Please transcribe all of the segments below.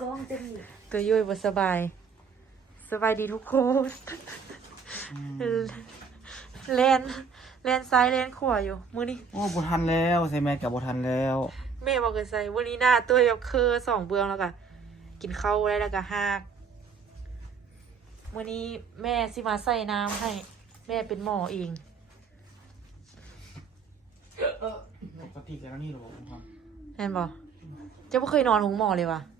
กล้องเต็มนี่ตัวยุ้ยบ่สบาย สบายดีทุกคนแลนแลนซ้ายแลนขวาอยู่ มื้อนี้โอ้บ่ทันแล้วใส่แม่กับบ่ทันแล้วแม่บอกกันใส่มื้อนี้หน้าตัวแบบคือสองเบืองแล้วก็กินข้าวได้แล้วก็หากมื้อนี้แม่สิมาใส่น้ำให้ แม่เป็นหมอเองเออปกติแล้วนี่เหรอผมทแม่นบ่เจ้าบ่เคยนอนหุงหมอเลยวะำ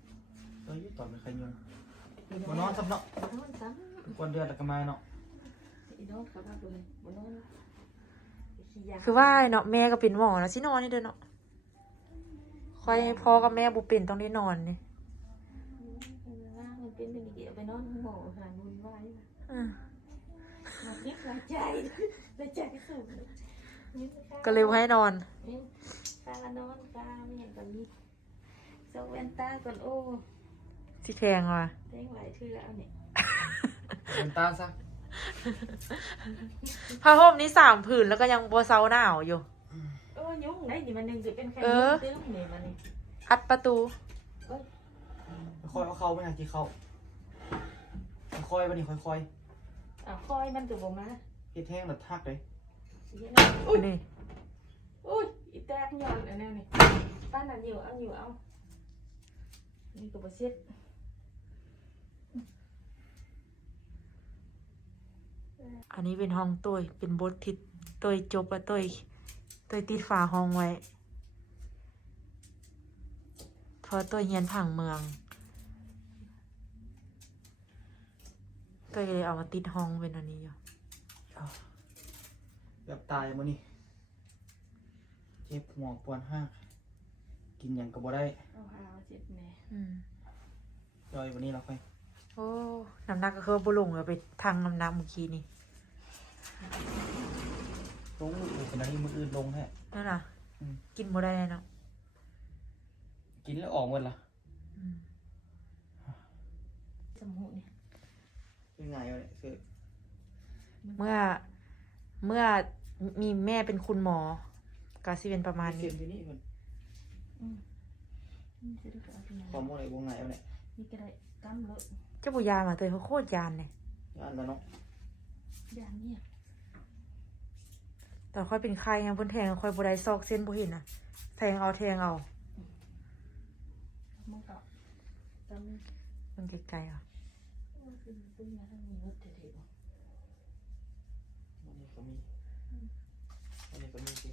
เอ้ ยตอนไม่เคยยังบ่นอนซับเนาะบนนอนซ้กวนเดือนแล้วก็มาเนาะำอีนอนครับดูเลยบนนอนขี้ยาคือว่าเนาะแม่ก็เป็นหมอนะสินอนนี่เด้อเนาะคอยพ่อกับแม่บ่เป็นต้องได้นอนนี่ว่ามันเป็นเป็นอีกไปนอนหมอหาบุญไหว้อืมมาคิดหลายใจหลายใจสุดก็เลยบ่ให้นอนตานอนตาไม่เห็นแบบนี้สองแว่นตาก่อนโอ้ สิแพงว่ะเร่งหลายเทื่อเอาเนี่ยเป็นตาซะผ้าห่มนี้สามผืนแล้วก็ยังบ่เซาหนาวอยู่ โอ้ยุ่งไหนนี่มันหนึ่งจะเป็นใครเออตึ้งเนี่ยมันนี่อัดประตู ค่อยเอาเข้าไปหากี่เข้าค่อยๆบ่นี่ค่อยอะคอยมันตัวบ่มาๆเฮ็ดแห้งแล้วทักเลยอุ้ยนี่ อุ้ยอีแตกย้อนอันนี้นี่ป้านนั่นอยู่เอาอยู่เอานี่ก็บ่เช็ด อันนี้เป็นห้องตัวเป็นบททิศตัวจบแล้วตัวตัวติดฝาห้องไว้เพราะตัวเฮียนผังเมือง ตัวเลยเอามาติดห้องเป็นอันนี้อยู่เกือบตายมื้อนี้เจ็บหัวปวดห้ากกินหยังก็บ่ได้เอาหาว่าเจ็บแน่อืมย่อยวันนี้เราค่อย โอ้น้ำหนักก็คือบุลงเลยไปทางน้ำหนักเมื่อกี้นี่ลงอยู่เป็นอะไรมืออื่นลงแฮะ นั่นน่ะ อืม กินบ่ได้เนาะกินแล้วออกหมดละอืมสมูนี่เป็นไงวะเนี่ยคือเมื่อ เมื่อมีแม่เป็นคุณหมอก็สิเป็นประมาณเสีนี้ยงที่นี่คนอืมนี่จะได้ก็เอาไปไหนความว่าอะไรวงไหนวะเนี่ย นี่ก็ได้กำเลยเจ้าปุยามาเตยเขาโคตรยานเลยย่านแล้วเนาะยามเนี่ยแต่ค่อยเป็นไข้ยังเพิ่นแทงค่อยบ่ได้ซอกเส้นบ่เห็นน่ะแทงเอาแทงเอามันก็กำมันไกลๆอะมันคือปืนมาทางนี้รถเท่ๆบ่วันนี้ก็มีวันนี้ก็มีสิ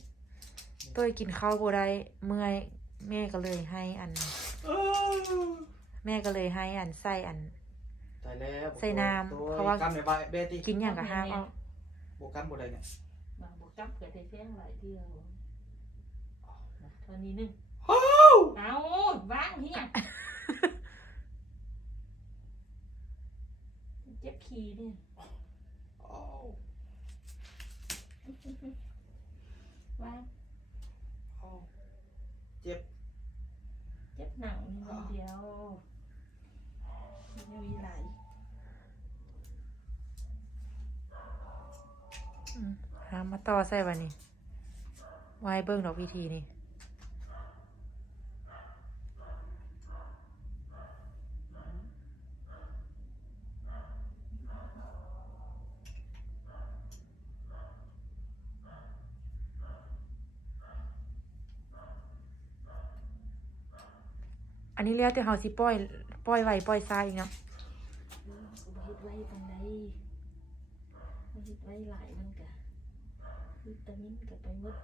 ตัวกินข้าวบ่ได้เมื่อยแม่ก็เลยให้อัน แม่ก็เลยให้อันใส่อัน ตายแล้วใส่น้ำตัวเพราะว่ากำในใบเบตี้กินอย่างกับห้ามเอาโบกันบ่ได้เนี่ยบางบอกจับเกิดได้แท้งหลายเที่ยวเท่านี้นึงเอาวางเฮียเจ็บขี้เนี่ยอ้าววางอ้าวเจ็บเจ็บ หนังนิดเดียวยังมีหลายหามาต่อใส่บัดนี้ไว้เบิ่งดอกวิธีนี่อันนี้แล้วแต่เฮาสิปล่อย ปล่อยไว้ปล่อยซายเนาะบ่เฮ็ดไว้ปานใดบ่เฮ็ดไว้หลายมันก็วิตามินก็ไปหมด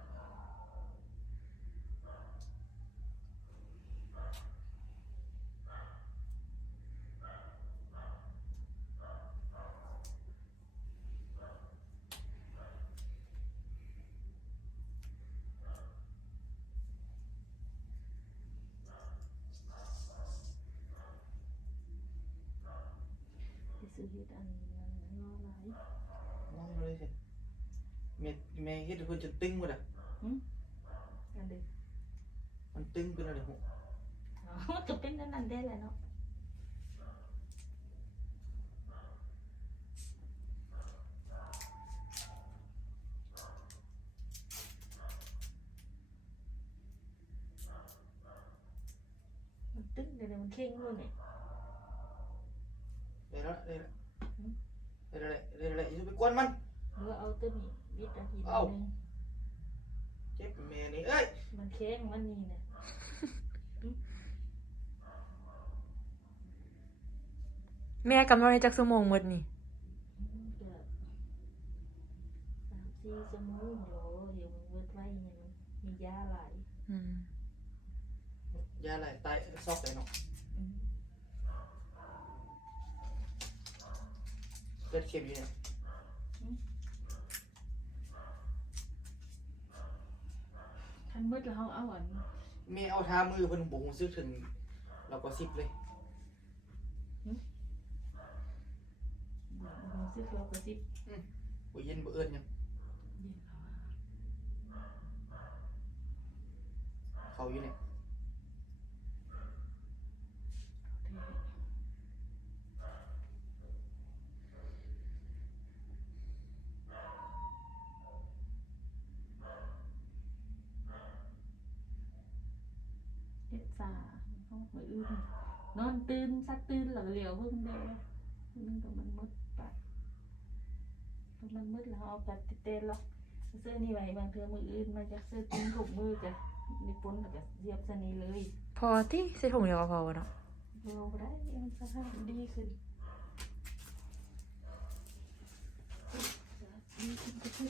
ไปซื้อเฮ็ดอันนั้นงอหลาย น้องเลยสิเมย์ เมย์เฮ็ดให้เพิ่นจะตึงหมดอะอันเด้อมันตึงเป็นอะไรหัวอ๋อก็เป็นอันนั้นได้แหละเนาะมันตึงเดี๋ยวมันเข่ง luôn này ได้แล้วได้แล้วได้แล้วได้แล้วอย่าไปกวนมันหรือเอาตัวนี้ วิตามินเอ้าหนึงเจ็บแม่นี่เอ้ยมันแข็งมันนี่นะแม่กำหนดให้จักชั่วโมงหมดนี่อืมก็สามสี่ชั่วโมงโหเดี๋ยวมันเวิร์ดไว้ยังมียาหลายอืมยาอะไรตายซอกเลยเนาะอืมเลือดเค็มอยู่เนี่ย คันมืดแล้วเขาเอาอันแม่เอาทามือเพิ่นบ่ฮู้สึกถึงเราก็ซิบเลยเราซื้อเราก็ซิบบ่เย็นบ่เอิ้นหยังเย็นเขาอะเขาอยู่เนี่ย เฮ็ดซาเขามืออื่น นอนตื่นสักตื่นแล้วก็เหลียวเพิ่งได้มันก็มันมืดไปพอมันมืดแล้วเขาเอาปัดติดเต้นหรอกเสื้อนี่ไว้บางเทื่อมืออื่นมาจากเสื้อตีนถูกมือจ้ะนี่ปุ้นแล้วก็เสียบสนีเลยพอที่ใส่ถุงเดียวก็พอเนาะเราก็ได้มันสภาพดีขึ้นดีขึ้นก็ซื้อ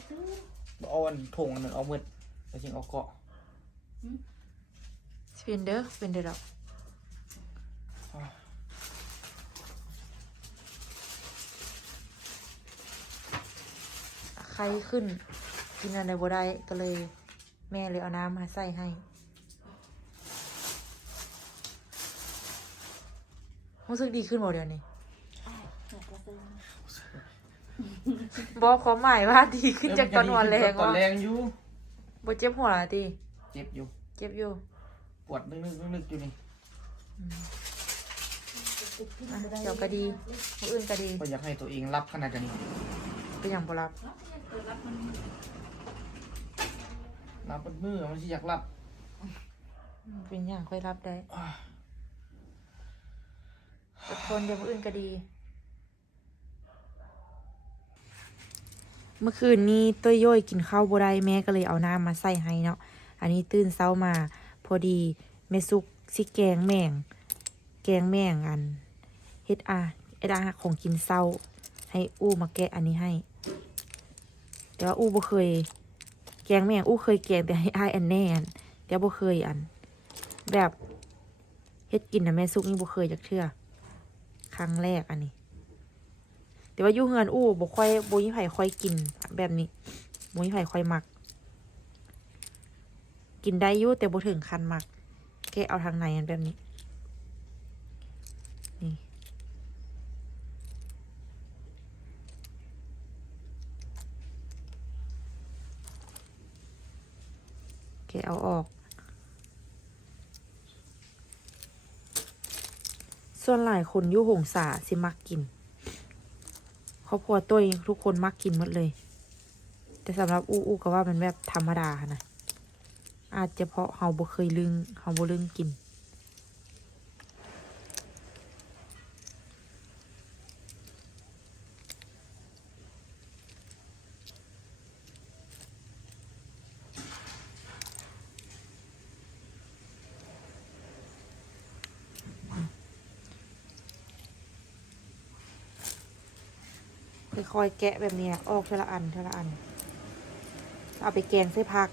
บ่เอาอันถงอันนั้นเอาหมดแล้วจึงเอาเกาะสเปนเดอร์เป็นเดอร์ดอก ใครขึ้น กินอะไรบ่ได้ก็เลย แม่เลยเอาน้ำมาใส่ให้รู้สึกดีขึ้นบ่เดี๋ยวนี้อ้าวหากระเซิงบอกความหมายว่าดีขึ้นจากตอนวันแรงตอนว่าแรงอยู่บ่เจ็บหัวละตีเจ็บอยู่เจ็บอยู่ปวดนึกๆนึกๆอยู่นี่อะเดี๋ยวก็ดีมื้ออื่นก็ดีก็อยากให้ตัวเองรับขนาดนี้เป็นอย่างบ่รับรับยังเปิดรับมันรับมันมือมันสิอยากรับเป็นอย่างค่อยรับได้อ่าอดทนเดี๋ยวมื้ออื่นก็ดี เมื่อคืนนี้ต้วยย่อยกินข้าวบ่ได้แม่ก็เลยเอาน้ำมาใส่ให้เนาะ อันนี้ตื่นเช้ามา พอดีแม่ซุกสิแกงแม่งแกงแม่งอันเฮ็ดอาเฮ็ดอาหารของกินเช้า ให้อู้มาแกะอันนี้ให้ แต่ว่าอู้บ่เคย แกงแม่งอู้เคยแกงแต่ให้อ้ายอันแน่นแต่บ่เคยอัน แบบเฮ็ดกินนะแม่ซุกนี่บ่เคยจักเทื่อครั้งแรกอันนี้ แต่ว่ายู่เฮือนอู้บ่ค่อยบ่มีไผค่อยกิน แบบนี้บ่มีไผค่อยมัก กินได้ยู่แต่บ่ถึงขั้นมักแกเอาทางไหนอันแบบนี้ กะเอาออก ส่วนหลายคนยู่หงสาสิมักกินครอบครัวตัวเองทุกคนมักกินหมดเลย แต่สำหรับอู้อู้ก็ว่ามันแบบธรรมดานะอาจจะเพราะเฮาบ่เคยลึงเฮาบ่ลึงกิน ค่อยๆแกะแบบนี้นะออกทีละอันทีละอัน เอาไปแกงใส่ผัก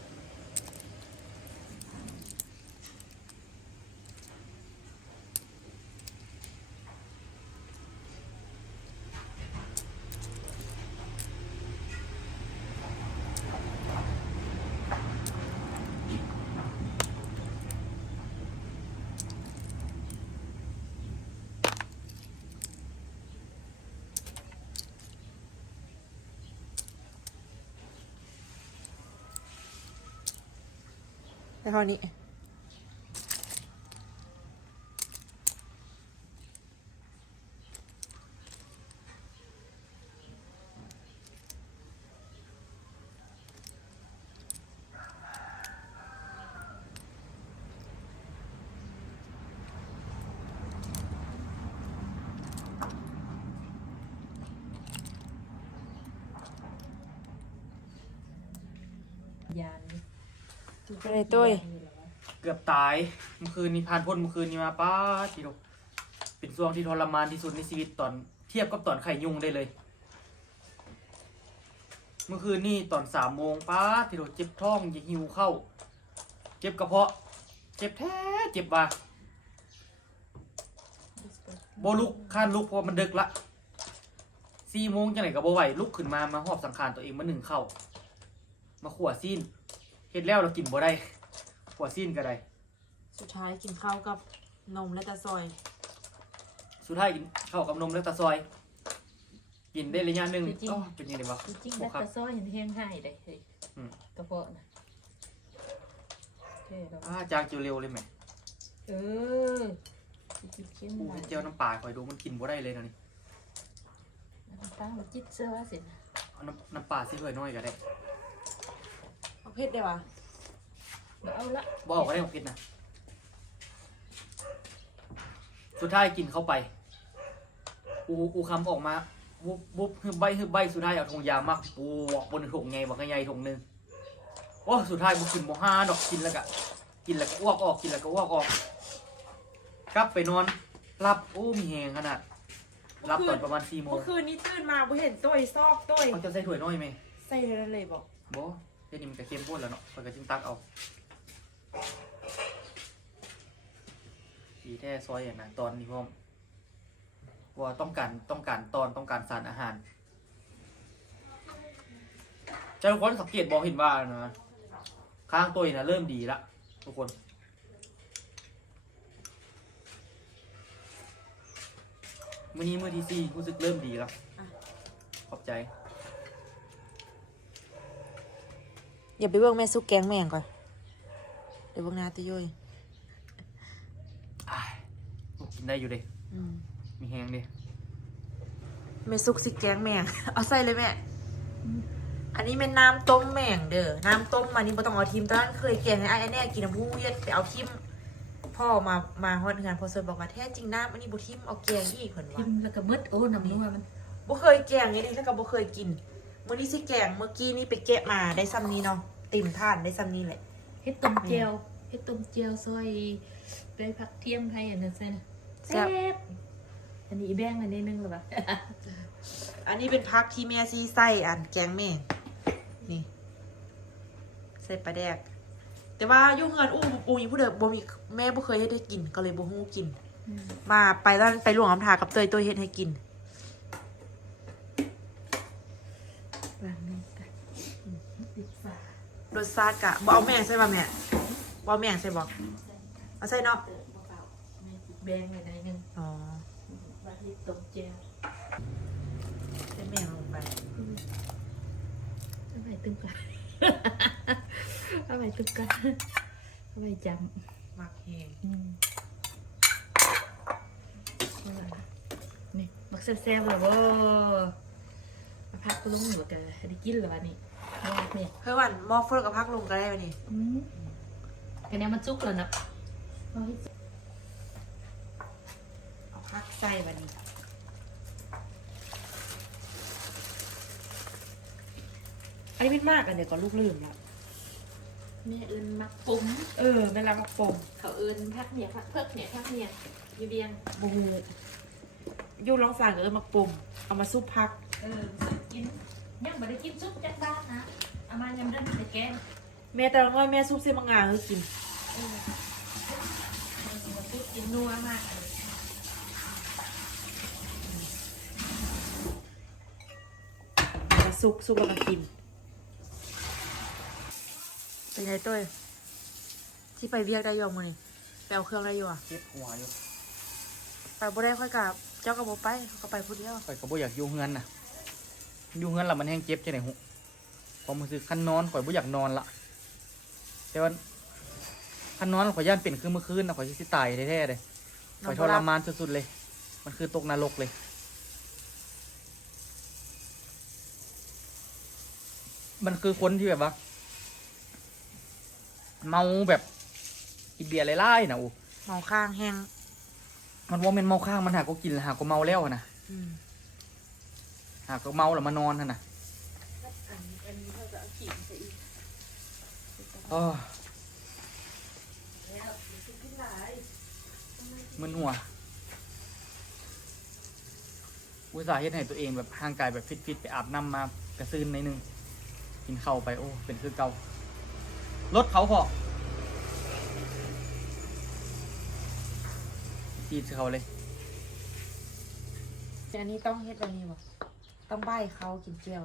แล้ อะไรตุ้ยเกือบตายเมื่อคืนนี้ผ่านพ้นเมื่อคืนนี้มาป้าทีเดียวเป็นช่วงที่ทรมานที่สุดในชีวิตตอนเทียบกับตอนไข่ยุงได้เลย เมื่อคืนนี่ตอนสามโมงป้าทีเดียวเจ็บท้องยิหิวเข้า เจ็บกระเพาะ เจ็บแท้เจ็บว่าโบลุกข้านลุกเพราะมันดึกละสี่โมงจังไหนกับโบไหวลุกขึ้นมามาหอบสังขารตัวเองมาหนึ่งเข้ามาขวดซีน เฮ็ดแล้วเรากินบ่ได้ขวดซีนก็ได้ สุดท้ายกินข้าวกับนมและตะซอย สุดท้ายกินข้าวกับนมแล้วตาซอย กินได้ระยะหนึ่งอ้อเป็นยังไงวะจริงๆโอ้แล้วครับกระซ้อยเห็นแห้งให้ได้เฮ้ยอืม กระเพาะนะโอเคเราอ่าจางเจียวเร็วเลยแหมเออจิบชิ้นกูได้เจียวน้ำปลาคอยดูมันกินบ่ได้เลยนะนี่น้ำตาลมาจิตเสื้อสินะเอาน้ำน้ำปลาสิเพื่อน้อยก็ได้ เอาเผ็ดได้ปะบ่เอาละบ่เอาก็ได้ของพิษนะสุดท้ายกินเข้าไปอูอูคำออกมาวุบวุบฮึบใบฮึบใบสุดท้ายเอาธงยางมาปวกบนถุงไงบักใหญ่ถุงหนึ่งโอ้สุดท้ายบุกินบ่ห้าดอกกินแล้วก็กินแล้วก็อ้วกออกกินแล้วก็อ้วกออก กลับไปนอนรับโอ้มีแหงขนาดรับตอนประมาณสี่โมงเมื่อคืนนี้ตื่นมาบ่เห็นตุ้ยซอกตุ้ยเขาจะใส่ถ้วยน้อยไหมใส่เลยเลยบอกบ่เดี๋ยวนี้มันก็เข้มข้นแล้วเนาะคอยก็จิ้มตักเอาดีแท้ซอยอย่างนะตอนนี้พ่อมว่าต้องการต้องการตอนต้องการสารอาหารเจ้าทุกคนสังเกตบอกเห็นว่านะข้างตัวนะเริ่มดีละทุกคนมื่อนี้มือที่สี่รู้สึกเริ่มดีแล้ว ขอบใจ อย่าไปเบิ่งแม่ซุกแกงแม่งก่อนเดี๋ยวเบิ่งหน้าตุ้ยยอ้ายกินได้อยู่เด้อืมมีแหงเด้แม่ซุกสิแกงแม่ง เอาใส่เลยแม่ อันนี้เป็นน้ำต้มแม่งเด้อ น้ำต้มอันนี้บ่ต้องเอาทิมตอนนั้นเคยแกงให้ไอ้ายแน่กินน้ำผู้เวียดไปเอาทิมพ่อมามาฮอดงานพอสวยบอกว่าแท้จริงน้ำอันนี้บ่ทิมเอาแกงอีกเพิ่นว่า ทิมแล้วก็มืดโอ้น้ำนัวมันบ่เคยแกงอย่างนี้แล้วก็บ่เคยกิน มื้อนี้สิแกงเมื่อกี้นี่ไปแกะมาได้ซ้ำนี้เนาะติ่มท่านได้ซ้ำนี้แหละเฮ็ดต้มเจียวเฮ็ดต้มเจียวซอยด้วยผักเทียมไทยอันนั้นใส่นะแซ่บบอันนี้อีแบงอันนี้นึงหรือเปล่าอันนี้เป็นพักที่แม่ซีใส่อันแกงแม่งนี่ใส่ปลาแดก แต่ว่าอยุ่งเงินอู้ปูอยู่ผู้เดิมบ่มีแม่บ่เคยเฮ็ดให้กินก็เลยบ่ฮู้กินอืมมาไปตอนไปหลวงคำทากับเตยเตยเฮ็ดให้กิน วางนี่กันอืมปิดฝา รสชาติกะบ่เอาแม่งใส่บ่แม่บ่เอาแม่งใส่บ่เอาใส่เนาะเติมเบาๆแม่สิแบงอันนี้นึงอ๋อว่าเฮ็ดต้มเจียวใส่แม่งลงไปเอาไปตึ้งกันเอาไปตึ้งกันเอาไปจมักแฮงำอืมเอาล่ะนี่มักแซ่บๆเลยเว้ยมาพักก็ลงหมดกันได้กินแล้ววะนี่ เอาไว้เนี่ยเฮ้ยวันม้อเฟิร์กับพักลุงก็ได้วะนี่อืมอันนี้มันจุกแล้วนะเอาให้เอาพักใส่บัดนี้อันนี้เป็นมากอันเดี๋ยวก็ลูกลืมแล้วแม่เอิญมักปุ้มเออแม่รักมักปมเขาเอิญพักเนี่ยพักเพิกเนี่ยพักเนี่ยอยู่เบียงบูยูลองสั่งเออมักปุ่มเอามาซุปพัก เออกิน ยังไม่ได้กินซุปจักบ้านนะเอามายังเดินไปแกงแม่แต่ละง่อยแม่ซุปเส้นมังงาให้กินเออมันสิมาซุปกินนัวมากเลยมาซุปซุปแล้วก็กิน เป็นไงต้ยที่ไปเวียกได้อยงมือนี่ไปเอาเครื่องได้อยู่อะเจ็บหัวอยู่ไปบ่ได้ค่อยกลับ เจ้าก็บ่ไปเขาก็ไปผู้เดียว ข่อยก็บ่อยากอยู่เฮือนน่ะ อยู่เฮือนและมันแห้งเจ็บจังได๋หุความรู้สึกคันนอนข่อยบ่อยากนอนละแต่ว่าคันนอนข่อยย่านเป็นคือเมื่อคืนน่ะข่อยสิตายแท้ๆเลยข่อยทรมานสุดๆเลย มันคือตกนรกเลย มันคือคนที่แบบว่าเมาแบบกินเบียร์ไล่ๆนะอูเมาข้างแห้งมันว่าเป็นเมาข้างมันหาก็กินแล้วหาก็เมาแล้วอะนะอืม หาก็เมาแล้วมานอนท่านนะเมึนหัวอุตส่าห์เฮ็ดให้ตัวเองแบบห่างกายแบบฟิตๆไปอาบน้ำมากระซื้นในนึง กินเข้าไปโอ้ เป็นคือเก่ารถเขาพอจีบเขาเลยอันนี้ต้องเฮ็ดแบบนี้บ่ ต้องใบเขากินเจียว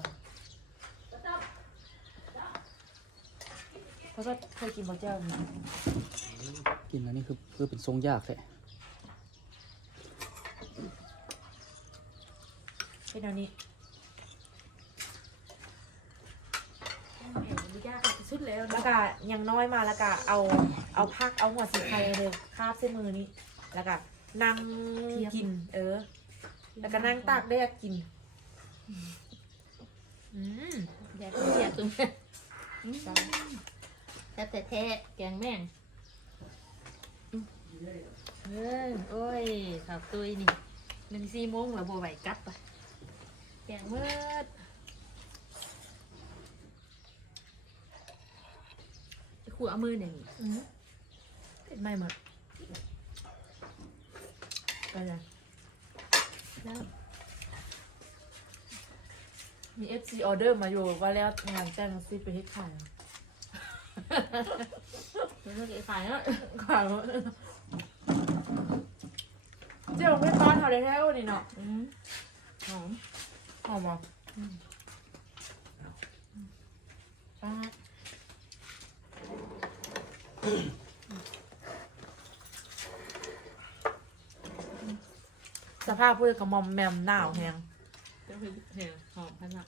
เพราะว่าเคยกินบ่เจียวนี่กินแล้วนี่คือคือเป็นทรงยากแท้เฮ็ดแนวนี้มันยากที่สุดแล้วแล้วก็อยังน้อยมาแล้วก็เอาเอาพักเอาหัวสีไข่เลยคาบเส้นมือนี้แล้วก็นั่งกิน เออ แล้วก็นั่งตากแดดกิน อืมอยากเรียกตรงนี้แต่แต่แท้แกงแม่งเฮ้ยโอ้ยขับตุยนี่หนึ่งสี่โมงแล้วบัวไหวกลับไปแกงเมื่อขวามือเนี่ยอืมเป็นไม่หมดไปเลย แล้ว มี FC ออเดอร์มาอยู่ว่าแล้วงานแจ้งซีไปเฮ็ดขายมันก็ขายแล้วขายแล้วเจ้าเป็นบ้านเขาได้แท้ๆนี่เนาะอืมหอมหอมอะป้าสภาพพูดกับมอมแมมหนาวแฮง จะเป็นเห็นหอมขนาด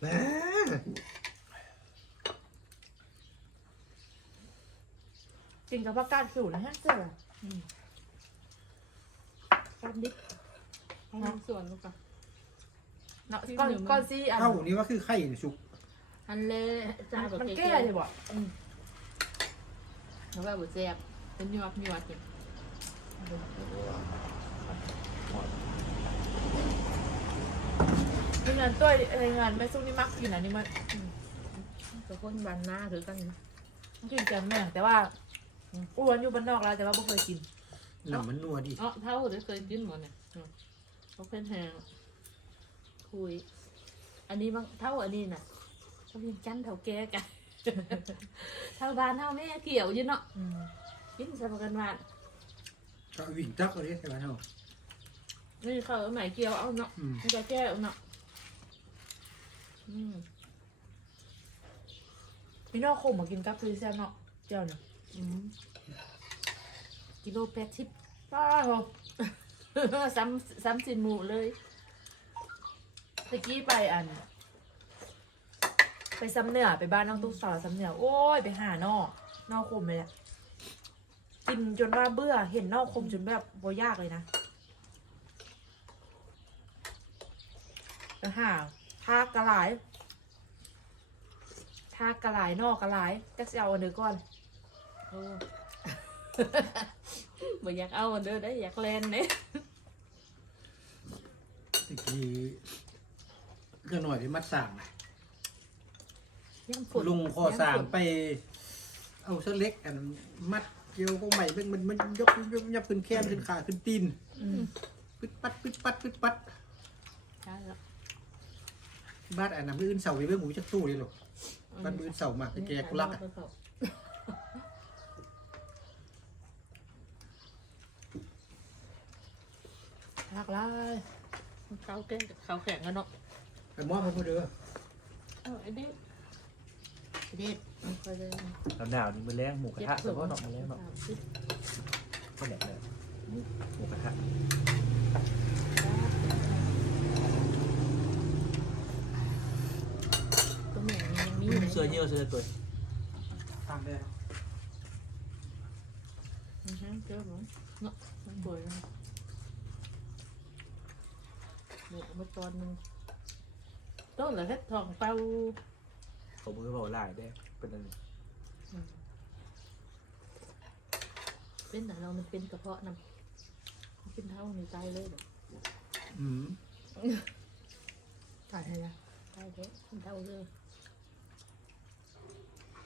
แหมกินกับผักกาดขิวนะฮะเจ้ากัดดิให้มันส่วนลูกก่อนเนาะก้อนก้อนซี่อันเอ้านี่ว่าคือไข่นี่สุกอันเล่จ้าแบบมันเก๋แก้ใช่บ่อืมๆแล้วแบบแซ่บเป็นยวบยวบเนี่ย เงานต้วยอะไรงานแม่ซุกนี่มักกินอันนี้มันก็คนบานหน้าถือกันกินจังแม่งแต่ว่าอ้วนอยู่บ้านนอกแล้วแต่ว่าไม่เคยกินหนังมันนัวดิเอ๋อเท่าเดี๋ยวเคยกินหมดเนี่ยเขาเป็นแหงคุย อันนี้บางเท่าอันนี้น่ะเขาเป็นจันเท่าแก่กันเท่าบ้านเท่าแม่เกี่ยวยืนเนาะอืมกินสำกันวานก็วิ่งจักเอาดิใช่ไหมเนาะนี่เขาเอาไหมเกี่ยวเอาเนาะอืมมันจะแก้เอาเนาะ พี่นอกคมมากินกับคือแซ่บเนาะเจ้าเนี่ยอืมกิโลแปดสิบป้าโหซ้ำซ้ำสินหมูเลยตะกี้ไปอัน ไปซ้ำเหนือไปบ้านน้องตุ๊กสาวซ้ำเหนือโอ้ยไปหานอกนอกคมเลยอะกินจนว่าเบื่อเห็นนอกคมจนแบบโบยากเลยนะไปหา ทากกระหลาย ทากกระหลายนอกกระหลายจักสิเอาอันเดียวก่อนโอ้บ่อยากเอาอันเด้อได้อยากแลนเนี่ยตะกี้ก็หน่อยที่มัดสร้างนะย่ำฝนลุงข้อสร้างไป เอาเส้นเล็กอันมัดเกี่ยวก็ใหม่มันมันมันยกยกยับขึ้นแค้นขึ้นขาขึ้นตีนอืม ปึ๊ดปัดปึ๊ดปัดปึ๊ดปัดใช่แล้ว บ้านอันนั้นมืออื่นเสาเลยเรื่องหมูจักตู้เลยหรอกบ้านมืออื่นเสามาไปแกกุลักอะทากหลายเขาแก่เขาแข็งกันเนาะไปมอบให้พ่อเด้อเอาไอ้เด็ดไอ้เด็ดมันเคยเลยหนาวๆนี่มือแรงหมูกระทะเจ็แต่บว่าหนอกมือแรงหนอกสิบก็แหลกเลยหมูกระทะ ตัวแม่ ยังมีอยู่เสื้อเยอะเสื้อตัวตามได้อือฮึเจ้าหนูเนาะมันป่วยนะเดี๋ยวเอามาตอนหนึงต้นเหรอเฮ็ดทองเป่าเขามือเบาหลายได้เป็นอันนี้เป็นแต่เรามันเป็นกระเพาะน้ำมันเป็นเท่าในใจเลยแบบอืมถ่ายให้นะใจเท่เป็นเท่าเลย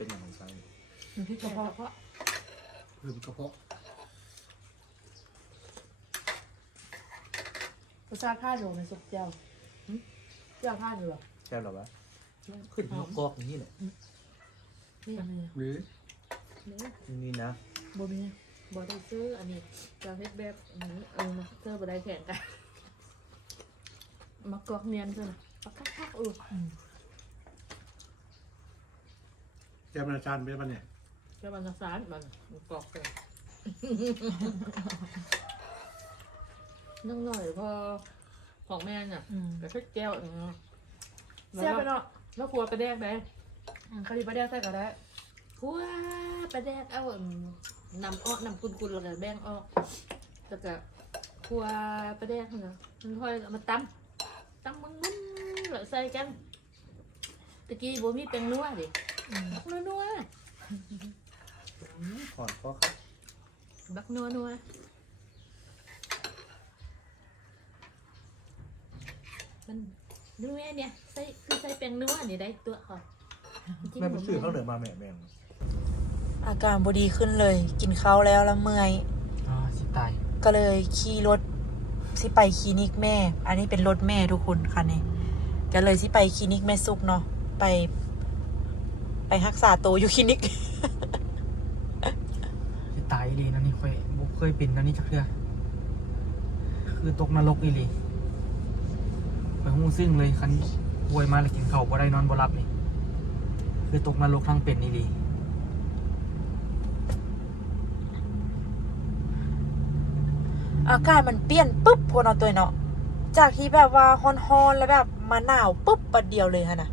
เป็นอย่างขงไซน้ำพริกระเพาะหรือกระเพาะรสชาติผ้าหนูมันสุกเจียวเจียวข้าวเหนียวรอแช่หรอวะขึ้นนอกกอกอย่างนี้เนี่ยนนี้หรือนี่นะบ่มีบอได้ซื้ออันนี้จะเฮ็ดแบบนี้เออมาเจอบอได้แข่งกันมากรอกเนียนซะนะปักคักๆเออ แกมันอาจารย์เป็นปะเนี่ยแค่มันสารมันมากรอกกันนั่งหน่อยพอของแม่น่ะกระเทศแก้วอย่างเงี้ยเสียไปเนาะแล้วครัวกระแดกได้อืมคดีประเดี๋ยวใส่ก็ได้ครัวกระแดกเอานำออกนำกุนๆแล้วก็แบ่งออกแล้วก็ครัวกระแดกเนาะมันค่อยเอามาตำตำมันมันๆแล้วใส่กันตะกี้บ่มีแป้งนัวดิบัก นัวนัวก่อนก็ๆบักนัวนัวมันนัวเนี่ยใส่คือใส่แป้งนัวนี่ได้ตัวเขาจริงๆแม่ไปบ่ซื้อข้าวเหนือมาแม่แม่งอาการบดีขึ้นเลย กินข้าวแล้วแล้วเมื่อยอ่าสิตายก็เลยขี่รถสิไปคลินิกแม่ อันนี้เป็นรถแม่ทุกคนค่ะนี่ก็เลยสิไปคลินิกแม่ซุกเนาะไป ไปรักษาตัวอยู่คลินิก สิตายอีหลีนั่นนี่เคยบ่เคยเป็นนั่นนี่จักเทื่อคือตกนรกอีหลีไปหู้ซึ่งเลยคันป่วยมาแล้วกินข้าวบ่ได้นอนบ่หลับนี่ คือตกนรกทั้งเป็นอีหลีอากาศมันเปลี่ยนปุ๊บพวกเราตัวเนาะจากที่แบบว่าฮอนๆแล้วแบบมาหนาวปุ๊บประเดียวเลยฮะนะ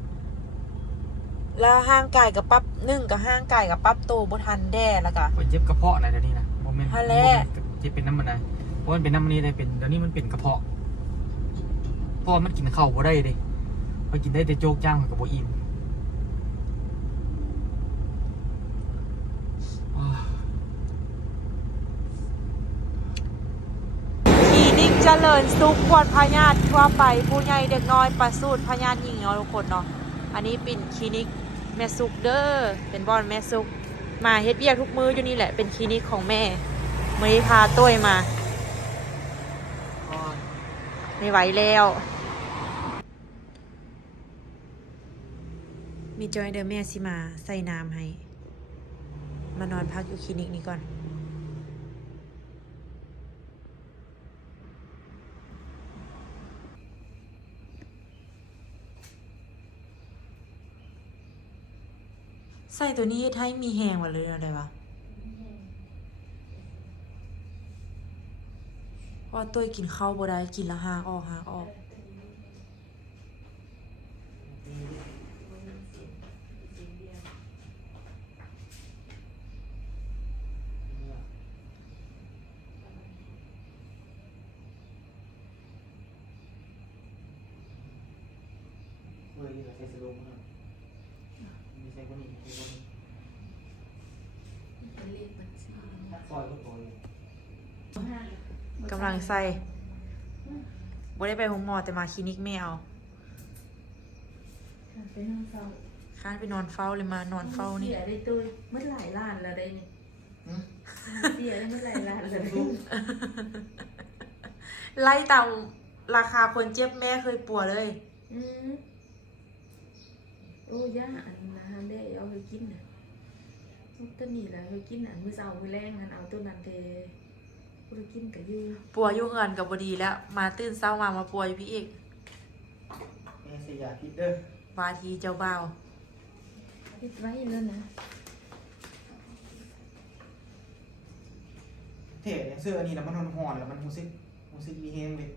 แล้วห้างกายกับปั๊บนึ่งกับห้างกายกับปั๊บโตบ่ทันแด่แล้วก็ข่อยเจ็บกระเพาะอะไรเดี๋ยวนี้นะบ่แม่นฮะแหละบ่แม่นเจ็บเป็นน้ำมันนะเพราะมันเป็นน้ำมันนี่ได้เป็นเดี๋ยวนี้มันเป็นกระเพาะเพราะว่ามันกินข้าวบ่ได้เด้พอกินได้แต่โจ๊กจ้างข่อยก็บ่อิ่มอ้าวคลินิกเจริญสุขปวดพยาธิทั่วไปผู้ใหญ่เด็กน้อยประสูติพยาธิหญิงเนาะทุกคนเนาะอันนี้เป็นคลินิก แม่ซุกเด้อเป็นบอนแม่ซุก มาเฮ็ดเบียทุกมื้ออยู่นี่แหละเป็นคลินิกของแม่มือพาต้วยมาไม่ไหวแล้ว มีจอยเดอร์แม่สิมาใส่น้ำให้ มานอนพักอยู่คลินิกนี้ก่อน ใส่ตัวนี้ให้มีแหงว่ะเลยอะไรวะเพราะว่าตัวกินข้าวบ่ได้กินละหางออกหางออก เฮ้ยใส่สโลมากมีใส่กว่านี้ใส่กว่านี้ซอยก็โตอยู่ กำลัง ใส่บ่ได้ไปห้องหมอแต่มาคลินิกแม่เอาไปนั่งเศร้าค้านไปนอนเฝ้าเลยมานอนเฝ้านี่เสียได้ตัวเมื่อหลายล้านแล้วได้นี่หืมเสียได้เมื่อหลายล้านแล้วได้ไล่ตามราคาคนเจ็บแม่เคยปัวเลย อืมโอ้ย่าอันนั้นได้เอาไปกินน่ะเอาตัวนี้แหละเอาไปกินอันมื้อเช้ามื้อแรงอันเอาตัวนั้นเท เอาไปกินกับอยู่ปัวอยู่เงินกับบดีแล้ว มาตื่นเช้ามามาปัวอยู่พี่เอกแม่สิยาพิษเด้อวาทีเจ้าบ่าวคิดไว้แล้วนะเท่ยังเสื้ออันนี้แล้วมันห่อนๆแล้วมันรู้สึกรู้สึกมีแฮงเลย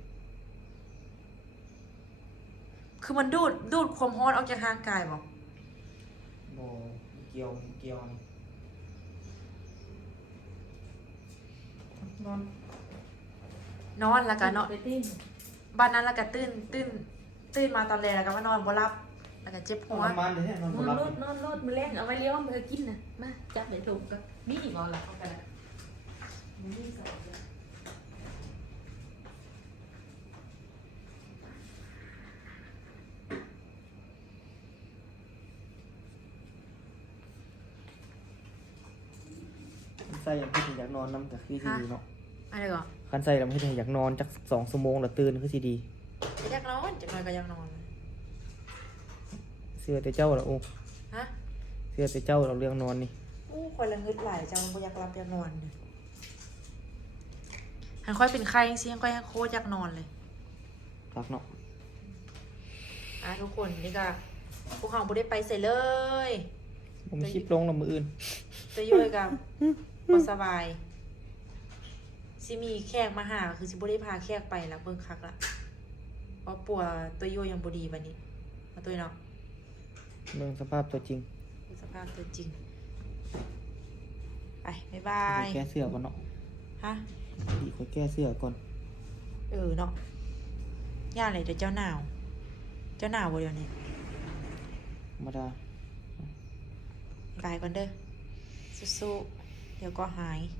คือมันดูดดูดความร้อนออกจากร่างกายบอกบ่เกี่ยวเกี่ยวนี่ นอนนอนแล้วก็นอนไปติ้งบ้านนั้นแล้วก็ตื่นตื่นตื่นมาตอนแรกแล้วก็มานอนบ่หลับ แล้วก็เจ็บนหัอวนมันเด้อนอนนบ่อนหลับรถนอนรถมื้อแรงเอาไว้เลี้ยงไปกินน่ะมาจับไปถุงก็มีอีกบ่ล่ะเอาไปละมีสองจ้ะ ใส่ยังคิด อยากนอนนำก็คือสิเนาะอะไรก่อนคันใส่แล้วมันเฮ็ดให้อยากนอนจักสองชั่วโมงแล้วตื่นคือสิดีก็อยากนอนจังหน่อยก็อยากนอน เสื้อแต่เจ้าละโอ้ฮะเสื้อแต่เจ้าเราเรื่องนอนนี่อู้คอยละงึดหลายจังบ่อยากหลับอยากนอนเนี่ยหันค่อยเป็นไข้จังซี่หันค่อยโคตรอยากนอนเลยรักเนาะอะทุกคนนี่ก็พวกเขาบ่ได้ไปใส่เลยผมมีคลิปลงแล้วมืออื่นตัวย่อยกับบ่สบาย สิมีแขกมาหาคือสิบ่ได้พาแขกไปละเบิ่งคักละเพราะปัวตัวย่อยยังบ่ดีบัดนี้เอาตัวเนาะเมืองสภาพตัวจริงดูสภาพตัวจริงไปบ๊ายบายแก้เสื้อก่อนเนาะฮะดีกว่าแก้เสื้อก่อนเออเนาะย่าเลยเดี๋ยวเจ้าหนาว เจ้าหนาวบ่เดี๋ยวนี้ธรรมดาบายก่อนเด้อสู้ๆเดี๋ยวก็หายบ